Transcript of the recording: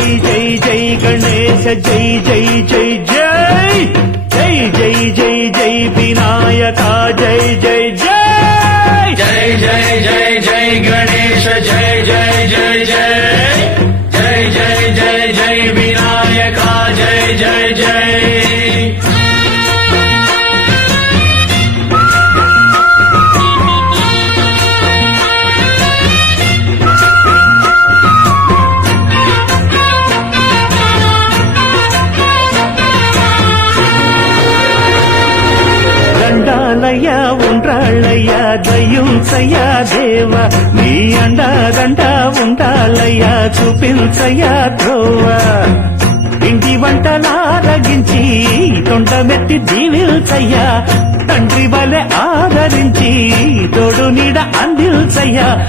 జై జై జై గణేశ జై జై జై జై జై జై జై జై వినాయక జై జై జై జై జై జై జై గణేశ జై జై జై జై జై జై జై జై వినాయక జై జై జై దండాలయ్యా ఉండ్రాళ్ళయ్యా దయ్యుంచయ్యా దేవ నీ అండాదండ ఉండాలయ్యా చూపించయ్యా త్రోవ ఇంటి వంటలారగించి తొండమెత్తి దీవిల్చయ్యా తండ్రి వలె ఆదరించి తోడు నీడ అందిల్చయ్యా